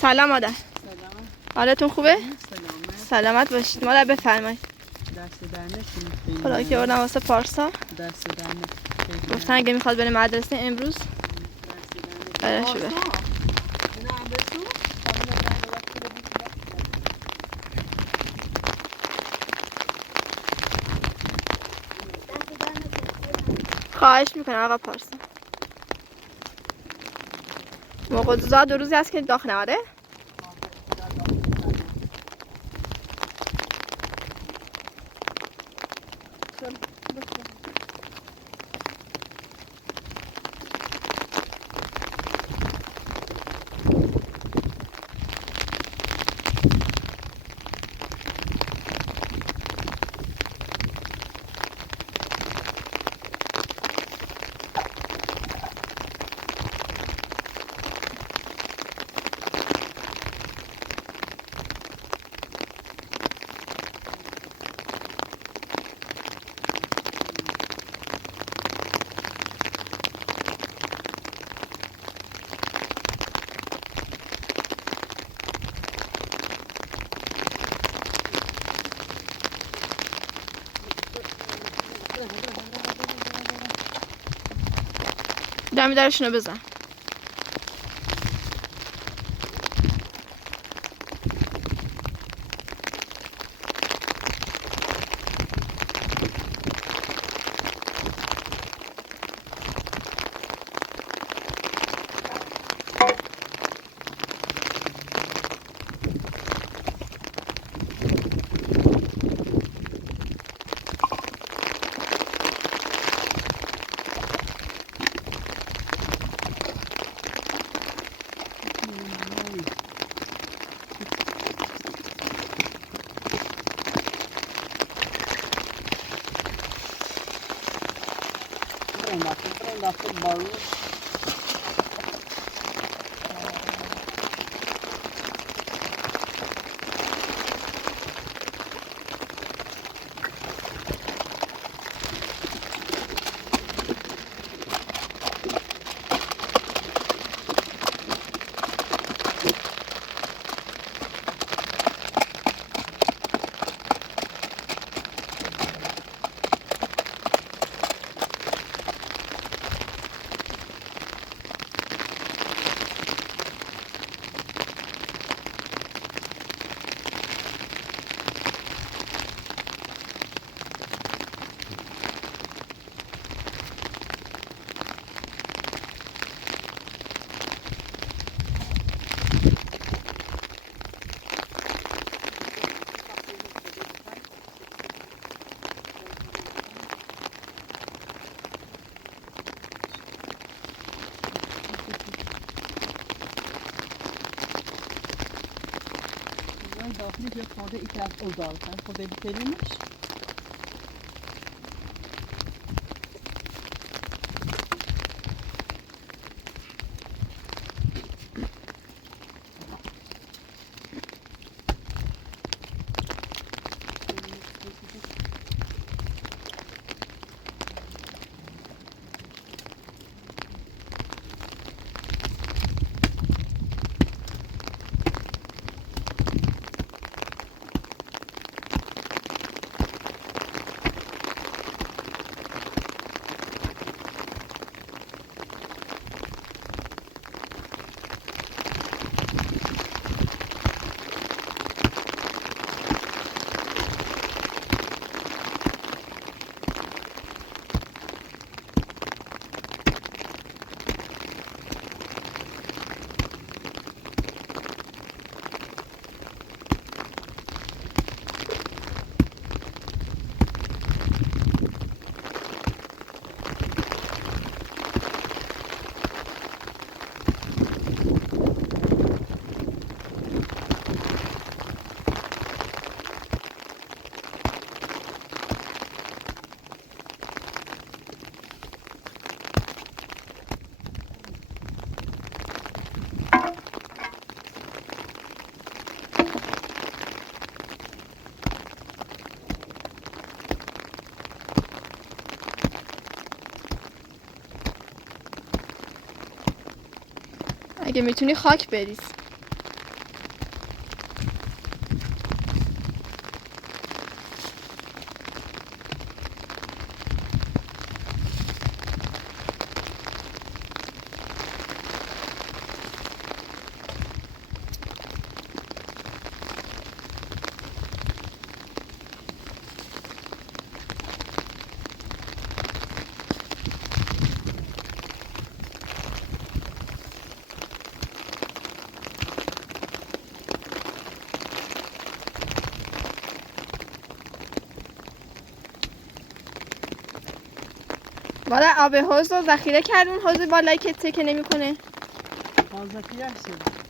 سلام مادر. سلام. حالتون خوبه؟ سلامت. سلامت باشید مادر، بفرمایید. دست در نکنید. خدا که بردم واسه پارسا. دست در نکنید. گفتن اگه میخواد بره مدرسه امروز برش بره. خواهش میکنم آقا پارسا. موقع دوزا 2 روزی هست که داخل نماره. دمی درشونو بزن. داخلی که خورده ای که از اوزال کرد خورده بکنیمش اگه میتونی خاک بریز. مادر آب حوض رو ذخیره کرد اون حوض بالایی که تکه نمیکنه. Fazla yersin.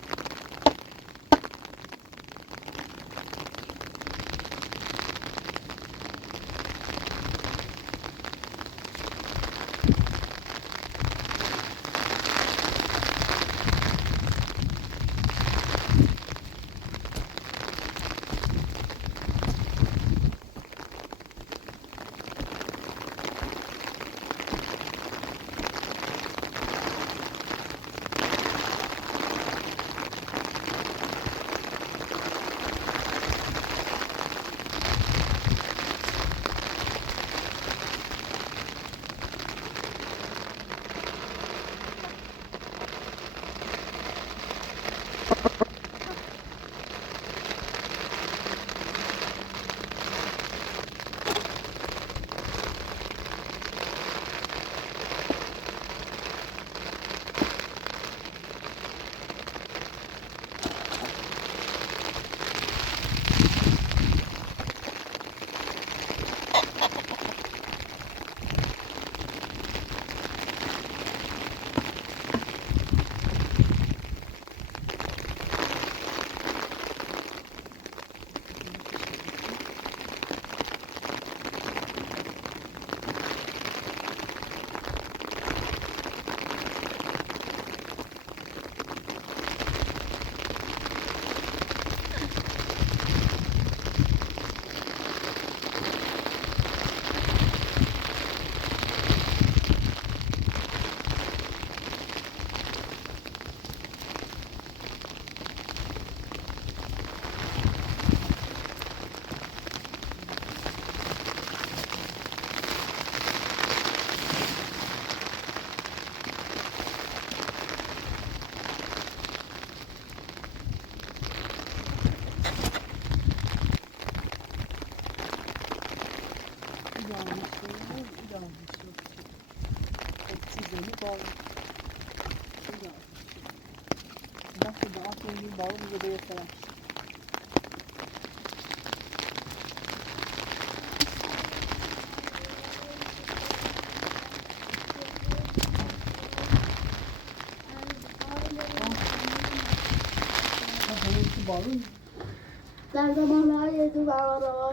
در زمانهای دو برای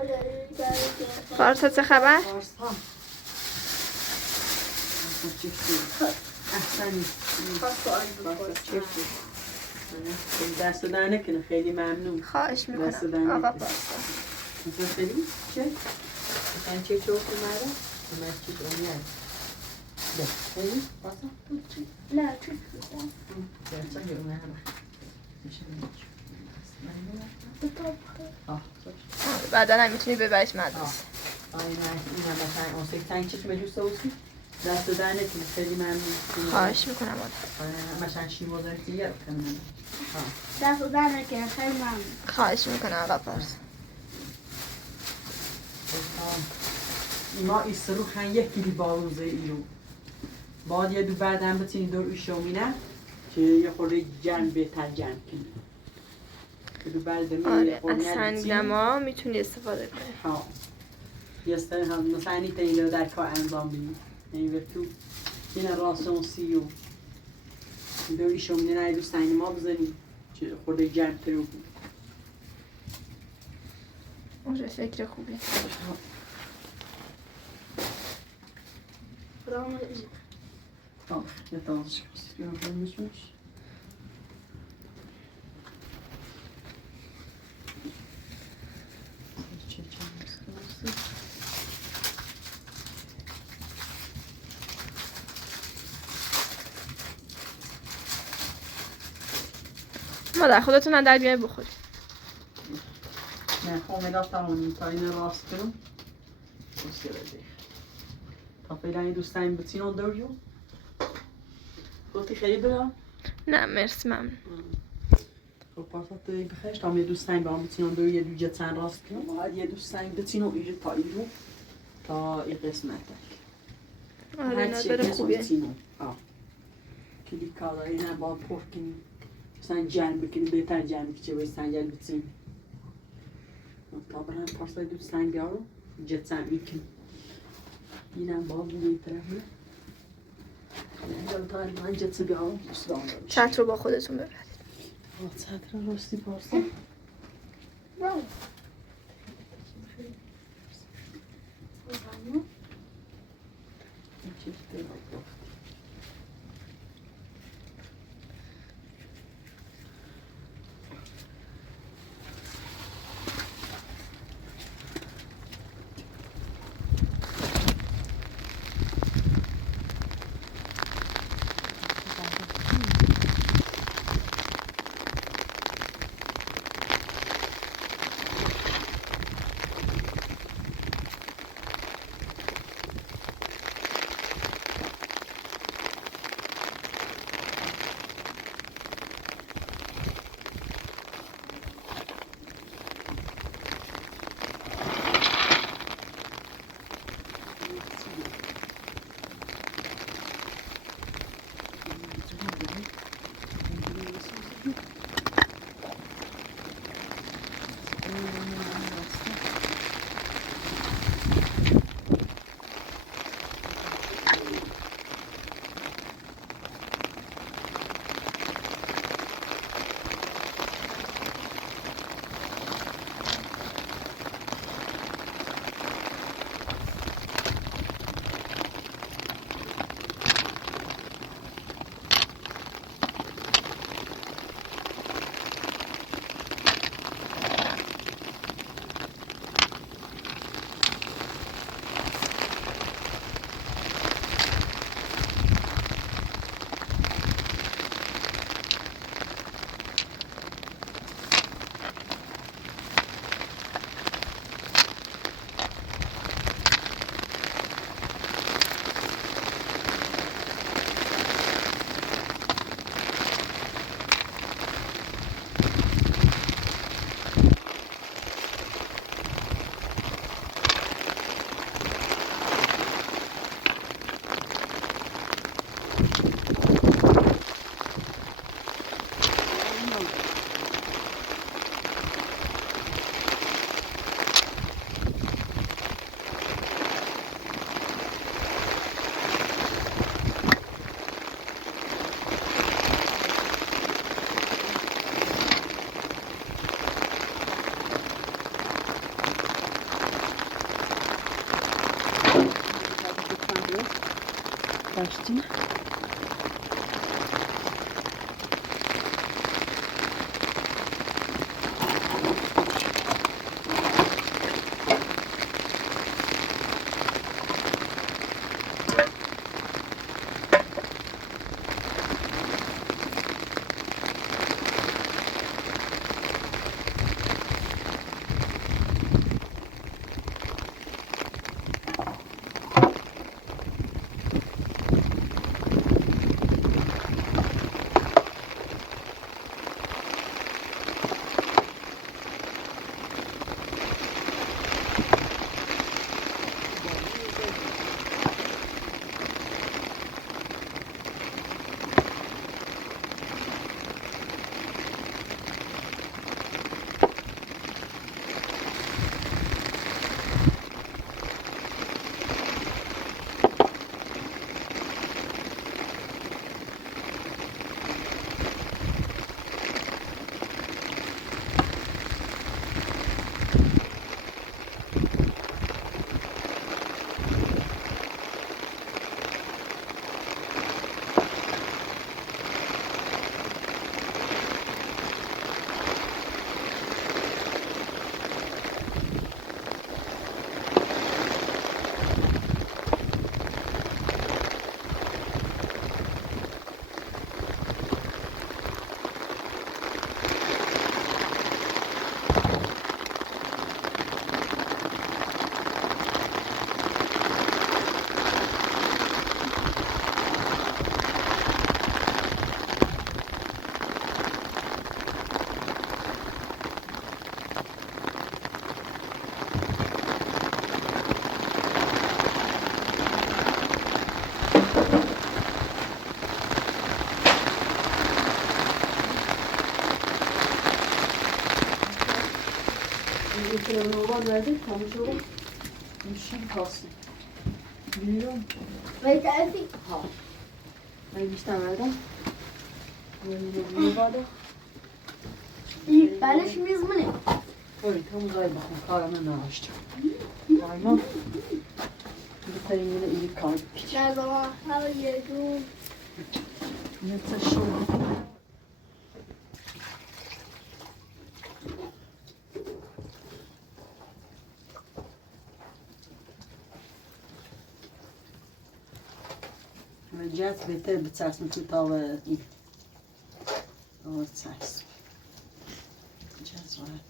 فارسا چه خبر؟ احسنی. دست در نکنه خیلی ممنون. خواهش دست در میکنم آقا نکنه. فارسا. مثلا خیلی چه؟ مثلا چه چوب اومده؟ من چه اومده؟ ده خیلی؟ باسا؟ نه چیز بودم درسا یه اومده میشه بعدا هم میتونی ببریش مدرسه. آینه این هم مثلا اون سکتن چشم دوست اوسی دست در نکنه خیلی ممنون. خواهش میکنم مادر. مثلا شیما داری دیگه کنم. دست و در نکنه خیلی ممنون. خواهش میکنم آقا فارسا. ایما ایسترو خن یکی دی باروزه ایرو باید یه دو بعدم بتینی دور ایشومینه که یه خورده جن بهتر جن کنی که دو بعد آره از سنگنما میتونی استفاده کنی. ها یه سن هم مثلا این تیلو در کار انجام بدی یعنی تو این راسون سیو دور ایشومینه نه دو سنگنما بزنی که خورده جن ترو بود. اونجا فکر خوبی. برام Tamam, yatağınızı çıkmak istiyorum musunuz? مادر خودتون هم در بیای بخوری. نه خاملا تمامی تا این راست کنم بسیاره تا فعلا این دوستان بتینون داریم گفتی خیلی برام؟ نه مرسی ممنون. خب پاسات بخیرش تا یه دوستان با هم بتینون داریم یه دوجه تن راست کنم باید یه دوستان بتینون ایجا تا ایجا تا این قسمت آره نظر خوبیه. کلی کالایی نه باید پر کنیم مثلا جن بکنیم بهتر جن که چه باید سنگل بتینیم تا برای پاسای دوستان بیارم جت سن میکنیم اینم باید بگه این طرف من جت بیام دوستان چتر رو با خودتون ببرید. چتر راستی پارسا برو. Başlayayım. Ekranı olan verdik. Konuşalım. Müşüm kalsın. Biliyorum. Ve terfi. Ha. بیشتر verdim. Ne vardı? بلش میزمونه Öyle tam uzay bakın kahraman ne açtı. Kahraman. Bir tane yine iyilik kaldı. در زمان هر یکون Ne taşıyor? جات بهتر بترسم تو تا این تا ترس جات وارد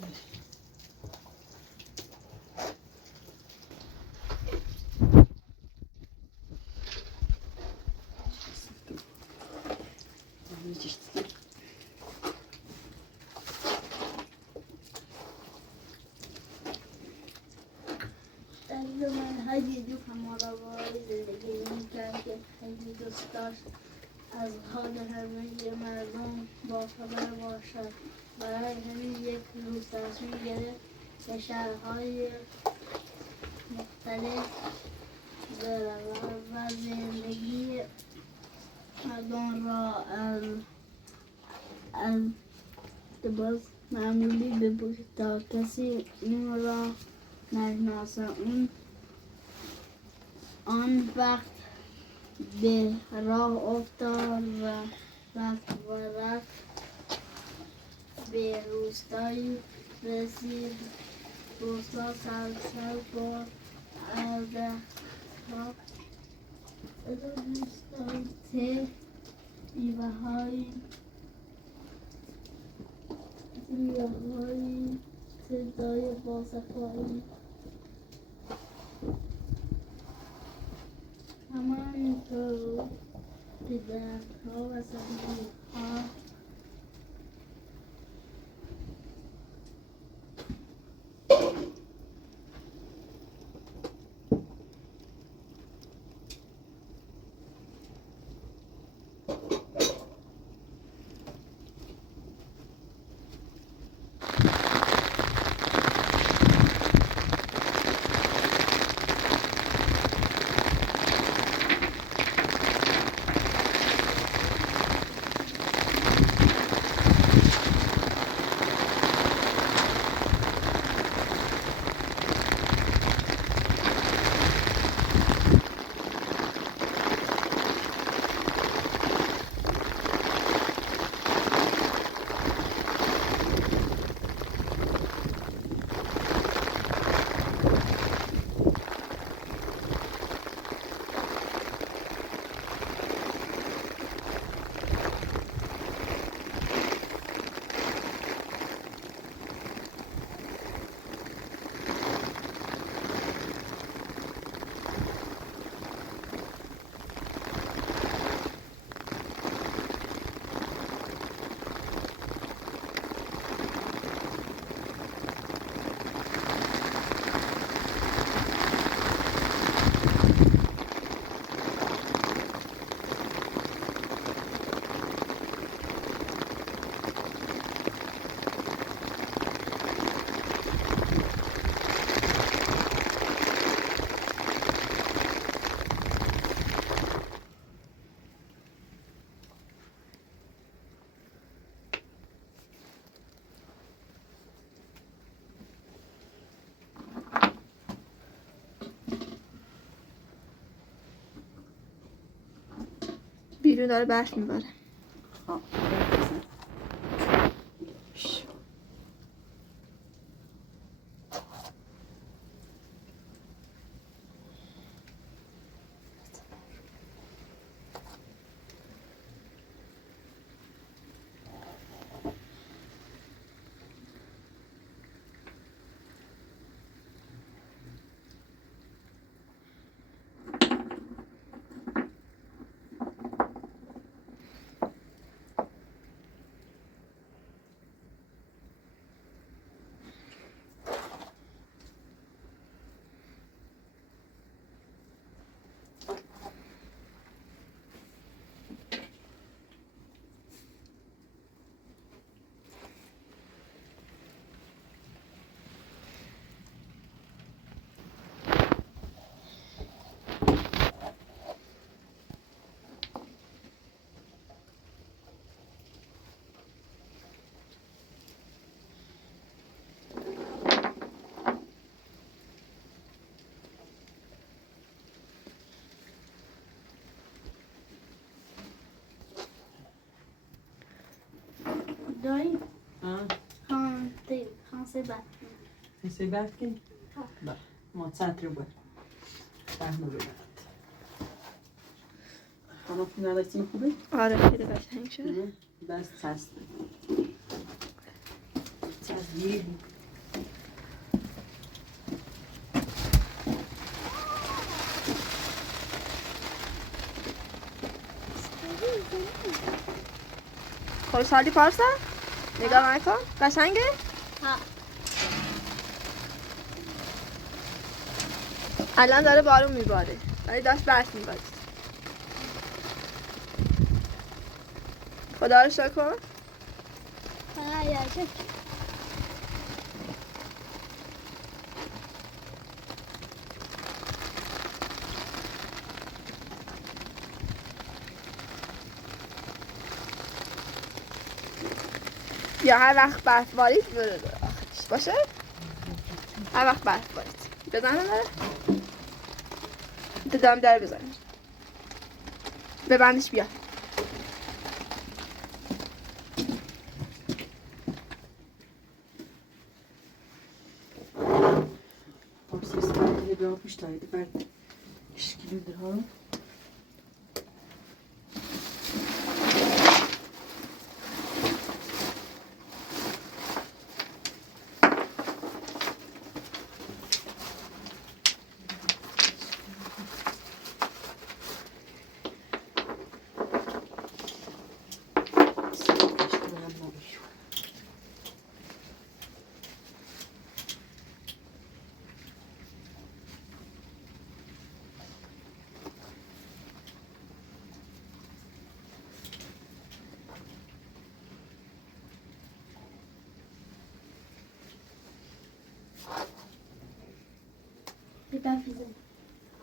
در زمان هر یکون همارا وارد زندگی میکرد که خیلی دوست داشت از حال همه مردم با خبر باشد. برای همین یک روز تصمیم گرفت به شهرهای مختلف برود و زندگی مردم را از لباس معمولی بپوشد تا کسی اون را نشناسد. آن وقت به راه افتاد و رفت به روستایی رسید. روستا سرسبز با درختها روستایی میوه‌های صدای باصفایی همانطور که درختها و سبزی‌ها بیرون داره برف میباره. Ha. دایی ها خان سه بعد حسه بعد کن ها. بله ما سطر بود فهمو ببرد خانم فینالتین خوبه؟ آره خیلی قشنگ شد. بس چسب دیری بود خوشحالی پارسا؟ نگاه نکن قشنگه؟ ها الان داره بارون میباره ولی داشت برف میباره. خدا رو شکر کن. یا هر وقت برف بارید باشه هر وقت برف بارید بزنم داره دادم در بزنم ببندش بیا. Obsesivamente abbiamo pistoleti per schiudere.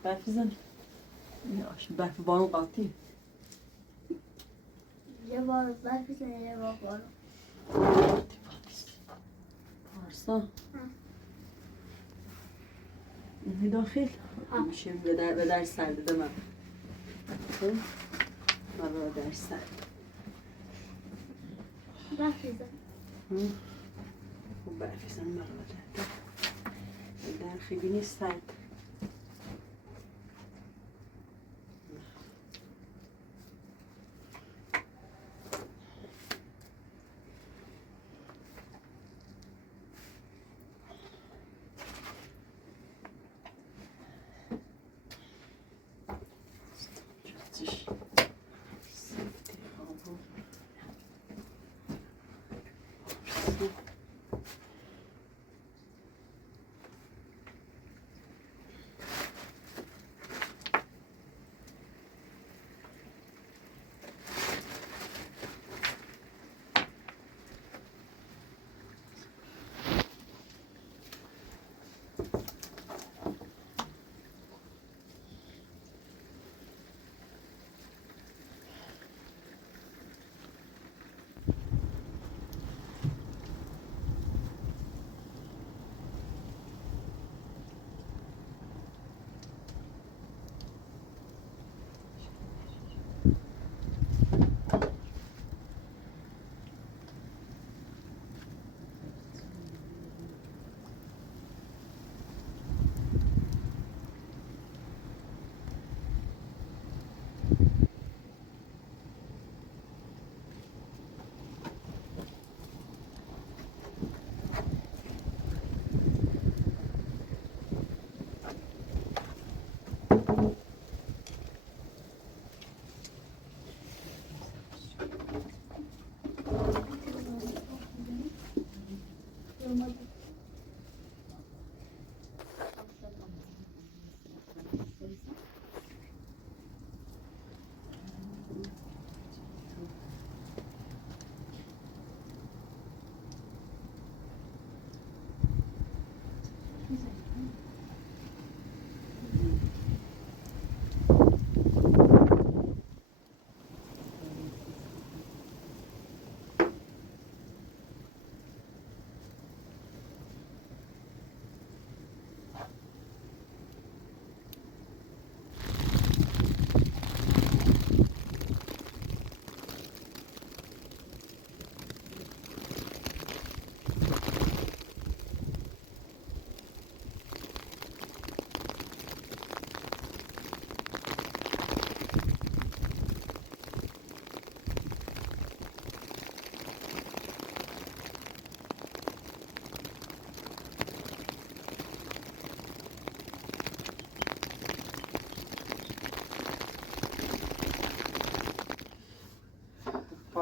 برف زن برف بارون قاطی یه بار برف بزنه یه بار بارون پارسا این داخل میشه به در سرده من مرا در سرد برف بزنه خوب برف زن مرا در خیلی نیست سرد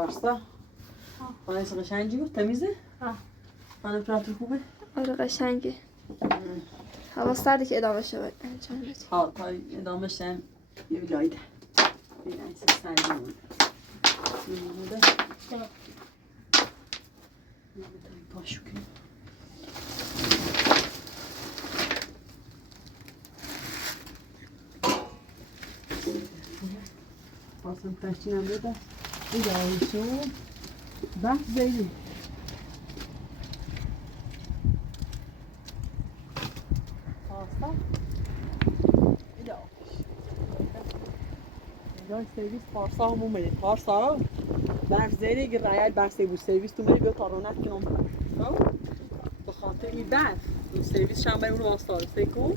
پارسا خانه قشنگی بود تمیزه؟ خانه پراتر خوبه؟ آره قشنگه. هوا سرده که ادامه شود. ها تا ادامه شن یه جایده این ایسا سرده بود بوده پاشو کنیم پاسم پشتی هم بده این آیشو بحث زیدی پاسا این آیش اینجا سرویس پارسا هم اومده پارسا بحث زیدی که رایل بحث بود سرویس تو بری بیا تارونت کنم به خاطر این بحث اون سرویس شنبه اون واسطه سیکو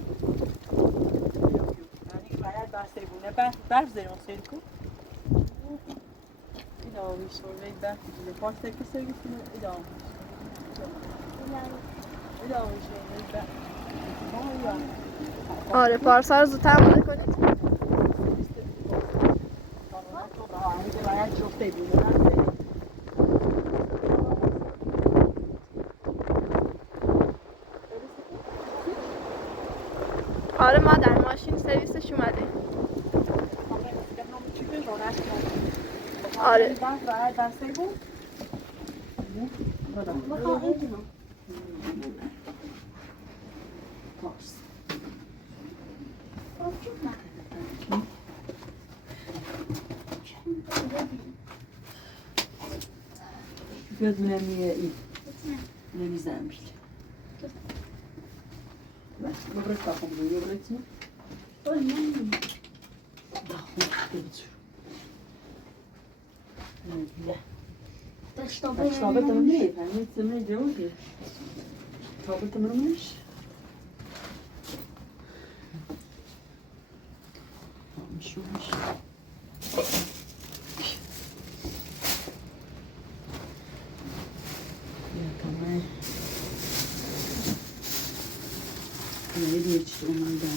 بسته بونه برف زیر ما سیر کن این آویش رو یک برف دیگه پاسته که سرویس کنه این آویش این آویش رو یک برف آره پارسا رو زودتر آماده کنید. باید شفته بونه آره مادر ماشین سرویسش اومده. آره بسته بود بدونم این نمیزنم بیل ببرد تاقم روی ببردی داشتابه تمامه فهمید تمامه جوابی تابه تمامش شوش تمام نه دیگه چی اومده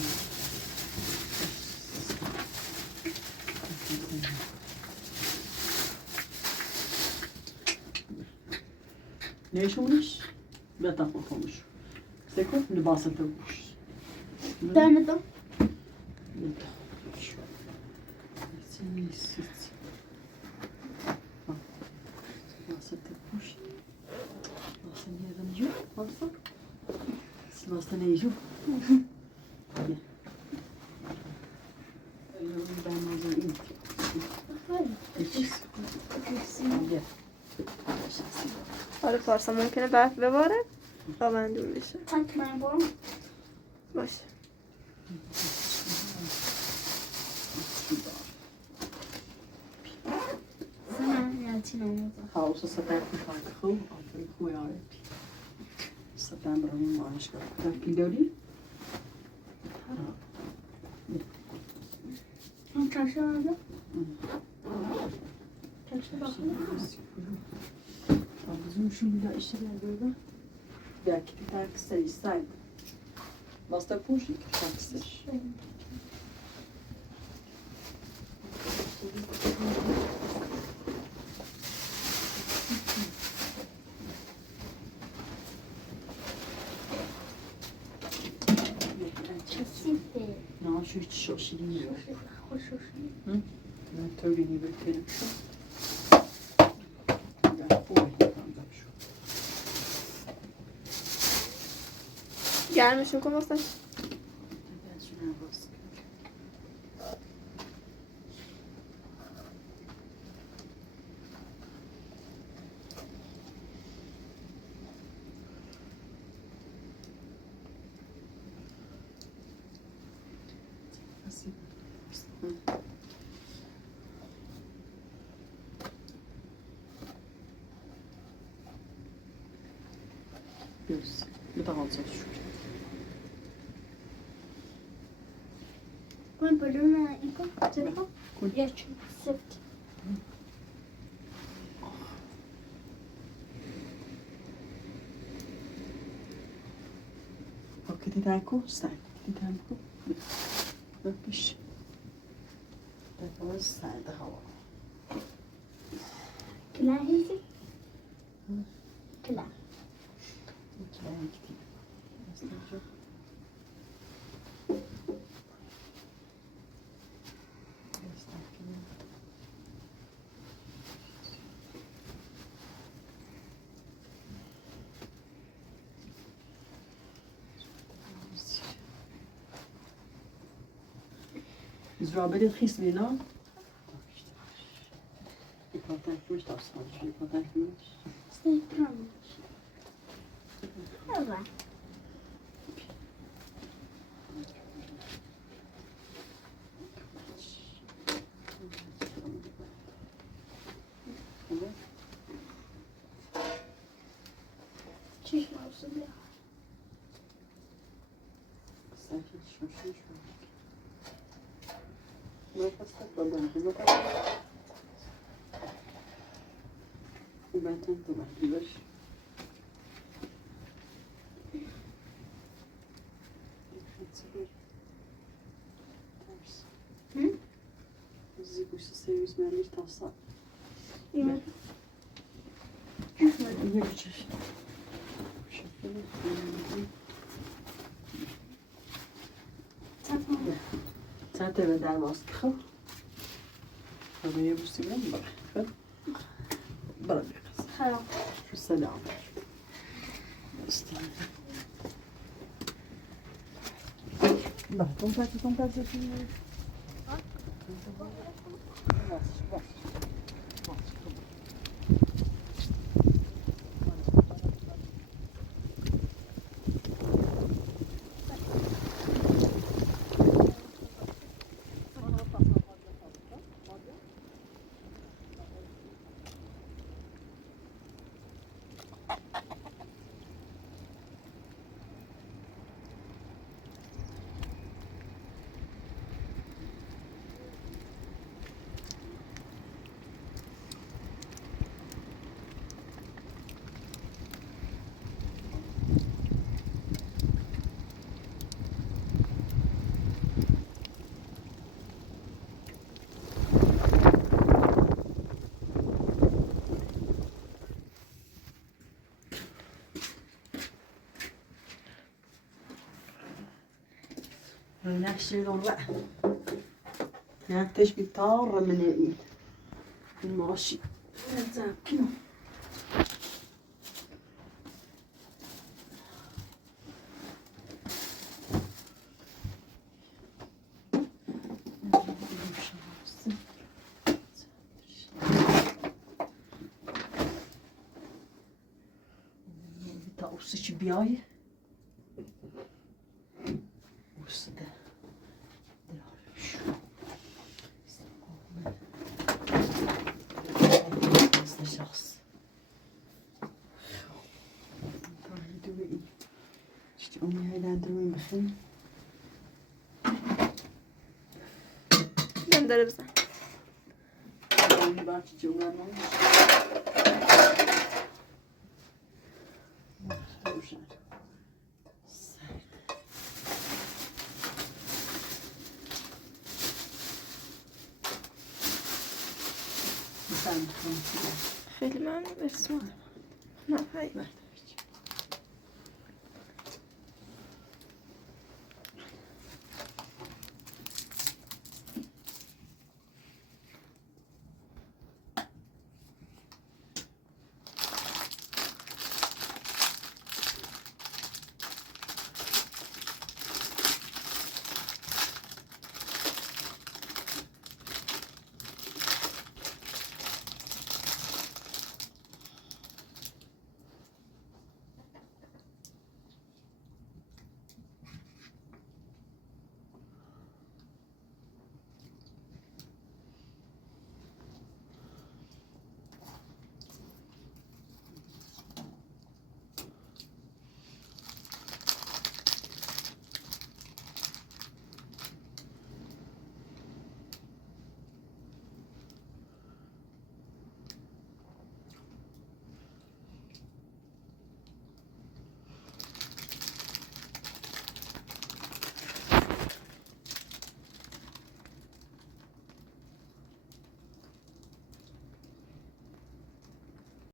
نشونش بتاخد خاموش سکو لباسه تبوش دانه دو Lasta nejo. آره پارسا ممکنه برف بباره و من دور بشه. تک من برم باشه. سنم یالچین آموزم Hausa september ga ik gewoon een goede jaar. September om maar eens kijken. Dat kinderdie. اون چرشه آمده چرشه باقی Bizim şimdi de işler böyle. Belki bir taksi ister. Basta push iki taksi. سیفه Ne şu hiç şaşırıyor. خوش شدی Ben töreğini beklerim şu. Ya bu ayıplandım şu. گرمشون کن واسه. Ben şuna basıyorum. Göz. Bir daha alacağız şu. من بدون این کن تلفن یا چون سفت Bak gidi tanko, sen. Gidi tanko. Bakış. Bakış sen de hava. كلها هيزي كلها كلام كتير استنشق زرابة رخيص لينا يقاطعك مش توصل يقاطعك مش استيقظ هذا شيش ما وصل لها ساكت شو ما تستقبل وبعدين طبعا البرش زيكو سيريس ماليش توصل يمكن يرجع ساعتها بدأ الوسط خو هذا يبصي من برا خو برا بيقص خلاص شو السلام استنى برا تم تاتي نحشي بقى نكتش بطار من الماشي نتذكر تقصش بياي وصده شخص شتي أمي هاي لها دروين بخير داره بزن أمي باكي جونا فيلم برسوان نه هاي